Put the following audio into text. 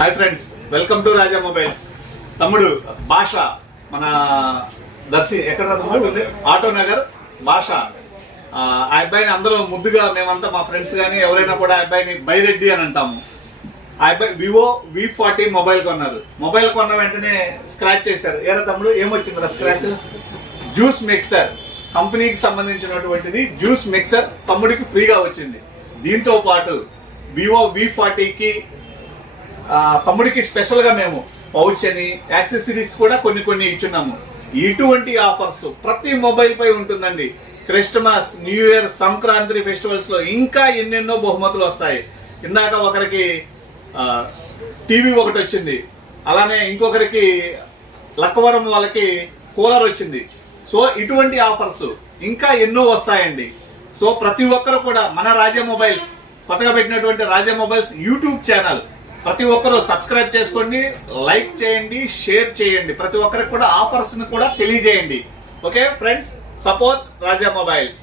Hi friends, welcome to Raja mobiles. తమ్ముడు భాష మన దర్శి ఎక్కడ ఆటో నగర్ భాష. ఆ అబ్బాయిని అందరూ ముద్దుగా మేమంతా మా ఫ్రెండ్స్ కానీ ఎవరైనా కూడా ఆ అబ్బాయిని బైరెడ్డి అని అంటాము. ఆ అబ్బాయి వివో V40 మొబైల్ కొన్నారు. మొబైల్ కొన్న వెంటనే స్క్రాచ్ చేశారు. ఏరా తమ్ముడు ఏమొచ్చింది స్క్రాచ్? జ్యూస్ మిక్సర్ కంపెనీకి సంబంధించినటువంటిది జ్యూస్ మిక్సర్ తమ్ముడికి ఫ్రీగా వచ్చింది. దీంతో పాటు వివో V40కి తమ్ముడికి స్పెషల్గా మేము పౌచ్ అని యాక్సెసరీస్ కూడా కొన్ని ఇచ్చున్నాము. ఇటువంటి ఆఫర్స్ ప్రతి మొబైల్ పై ఉంటుందండి. Christmas, new year, Sankranti festivals లో ఇంకా ఎన్నెన్నో బహుమతులు వస్తాయి. ఇందాక ఒకరికి టీవీ ఒకటి వచ్చింది, అలానే ఇంకొకరికి లక్కవరం వాళ్ళకి కూలర్ వచ్చింది. సో ఇటువంటి ఆఫర్స్ ఇంకా ఎన్నో వస్తాయండి. సో ప్రతి ఒక్కరు కూడా మన రాజా మొబైల్స్ కొత్తగా పెట్టినటువంటి రాజా మొబైల్స్ యూట్యూబ్ ఛానల్ ప్రతి ఒక్కరు సబ్స్క్రైబ్ చేసుకోండి, లైక్ చేయండి, షేర్ చేయండి. ప్రతి ఒక్కరికి కూడా ఆఫర్స్ ని కూడా తెలియజేయండి. ఓకే ఫ్రెండ్స్, సపోర్ట్ రాజా మొబైల్స్.